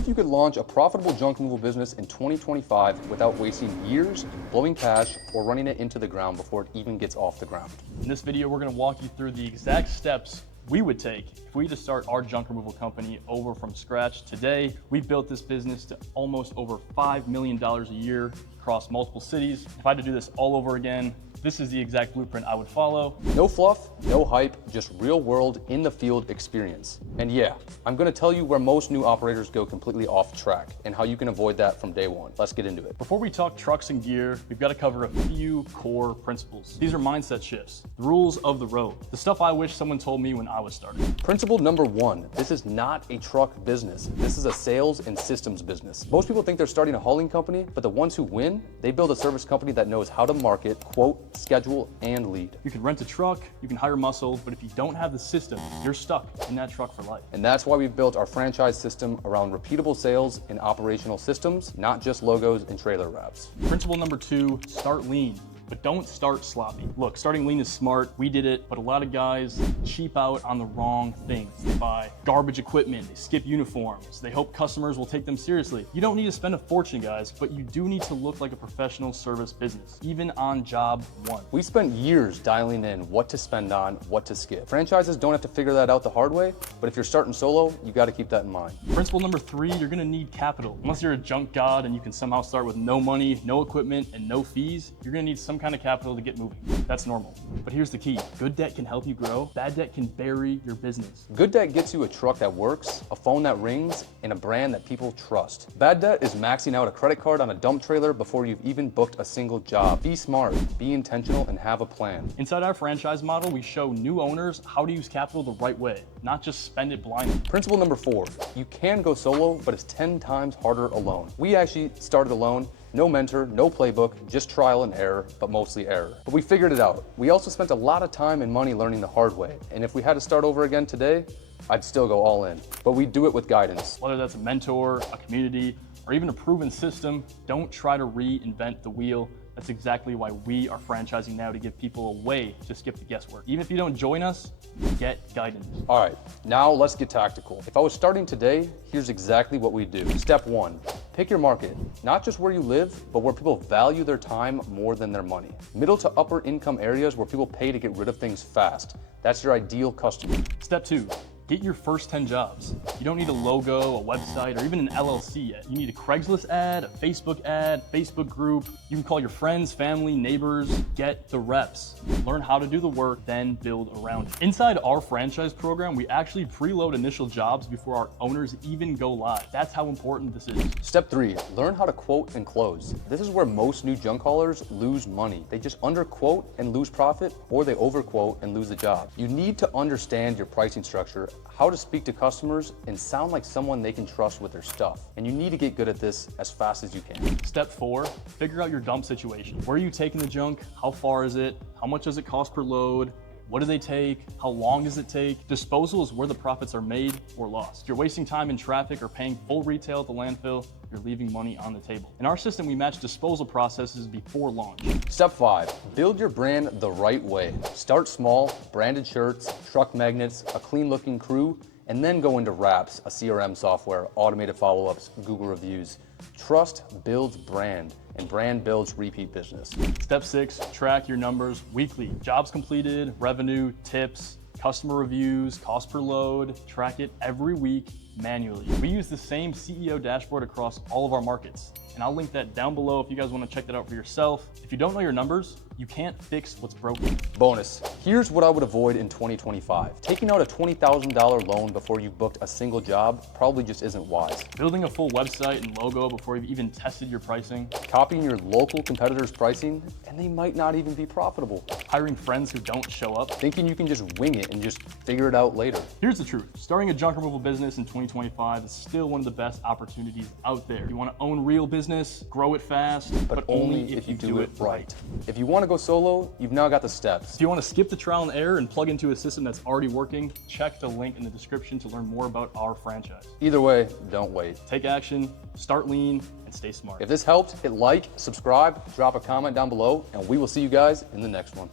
if you could launch a profitable junk removal business in 2025 without wasting years, blowing cash, or running it into the ground before it even gets off the ground? In this video, we're going to walk you through the exact steps we would take if we had to start our junk removal company over from scratch. Today, we've built this business to almost over $5 million a year across multiple cities. If I had to do this all over again, this is the exact blueprint I would follow. No fluff, no hype, just real world in the field experience. And yeah, I'm gonna tell you where most new operators go completely off track and how you can avoid that from day one. Let's get into it. Before we talk trucks and gear, we've got to cover a few core principles. These are mindset shifts, the rules of the road, the stuff I wish someone told me when I was starting. Principle number one, this is not a truck business. This is a sales and systems business. Most people think they're starting a hauling company, but the ones who win, they build a service company that knows how to market, quote, schedule, and lead. You can rent a truck, you can hire muscle, but if you don't have the system, you're stuck in that truck for life. And that's why we've built our franchise system around repeatable sales and operational systems, not just logos and trailer wraps. Principle number two, start lean. But don't start sloppy. Look, starting lean is smart. We did it, but a lot of guys cheap out on the wrong things. They buy garbage equipment, they skip uniforms, they hope customers will take them seriously. You don't need to spend a fortune, guys, but you do need to look like a professional service business, even on job one. We spent years dialing in what to spend on, what to skip. Franchises don't have to figure that out the hard way, but if you're starting solo, you gotta keep that in mind. Principle number three, you're gonna need capital. Unless you're a junk god and you can somehow start with no money, no equipment, and no fees, you're gonna need some kind of capital to get moving. That's normal. But here's the key. Good debt can help you grow. Bad debt can bury your business. Good debt gets you a truck that works, a phone that rings, and a brand that people trust. Bad debt is maxing out a credit card on a dump trailer before you've even booked a single job. Be smart, be intentional, and have a plan. Inside our franchise model, we show new owners how to use capital the right way, not just spend it blindly. Principle number four, you can go solo, but it's 10 times harder alone. We actually started alone. No mentor, no playbook, just trial and error, but mostly error. But we figured it out. We also spent a lot of time and money learning the hard way. And if we had to start over again today, I'd still go all in. But we do it with guidance. Whether that's a mentor, a community, or even a proven system, don't try to reinvent the wheel. That's exactly why we are franchising now, to give people a way to skip the guesswork. Even if you don't join us, get guidance. All right, now let's get tactical. If I was starting today, here's exactly what we do. Step one, pick your market. Not just where you live, but where people value their time more than their money. Middle to upper income areas where people pay to get rid of things fast. That's your ideal customer. Step two, get your first 10 jobs. You don't need a logo, a website, or even an LLC yet. You need a Craigslist ad, a Facebook group. You can call your friends, family, neighbors. Get the reps. Learn how to do the work, then build around it. Inside our franchise program, we actually preload initial jobs before our owners even go live. That's how important this is. Step three, learn how to quote and close. This is where most new junk haulers lose money. They just underquote and lose profit, or they overquote and lose the job. You need to understand your pricing structure, how to speak to customers, and sound like someone they can trust with their stuff. And you need to get good at this as fast as you can. Step four, figure out your dump situation. Where are you taking the junk? How far is it? How much does it cost per load? What do they take? How long does it take? Disposal is where the profits are made or lost. If you're wasting time in traffic or paying full retail at the landfill, you're leaving money on the table. In our system, we match disposal processes before launch. Step five, build your brand the right way. Start small, branded shirts, truck magnets, a clean looking crew, and then go into wraps, a CRM software, automated follow-ups, Google reviews. Trust builds brand, and brand builds repeat business. Step six, track your numbers weekly. Jobs completed, revenue, tips, customer reviews, cost per load. Track it every week manually. We use the same CEO dashboard across all of our markets, and I'll link that down below if you guys want to check that out for yourself. If you don't know your numbers, you can't fix what's broken. Bonus, here's what I would avoid in 2025. Taking out a $20,000 loan before you've booked a single job probably just isn't wise. Building a full website and logo before you've even tested your pricing. Copying your local competitors' pricing, and they might not even be profitable. Hiring friends who don't show up. Thinking you can just wing it and just figure it out later. Here's the truth. Starting a junk removal business in 2025 is still one of the best opportunities out there. You want to own real business, grow it fast, but only if you do it right. If you want to go solo, you've now got the steps. If you want to skip the trial and error and plug into a system that's already working, check the link in the description to learn more about our franchise. Either way, don't wait. Take action, start lean, and stay smart. If this helped, hit like, subscribe, drop a comment down below, and we will see you guys in the next one.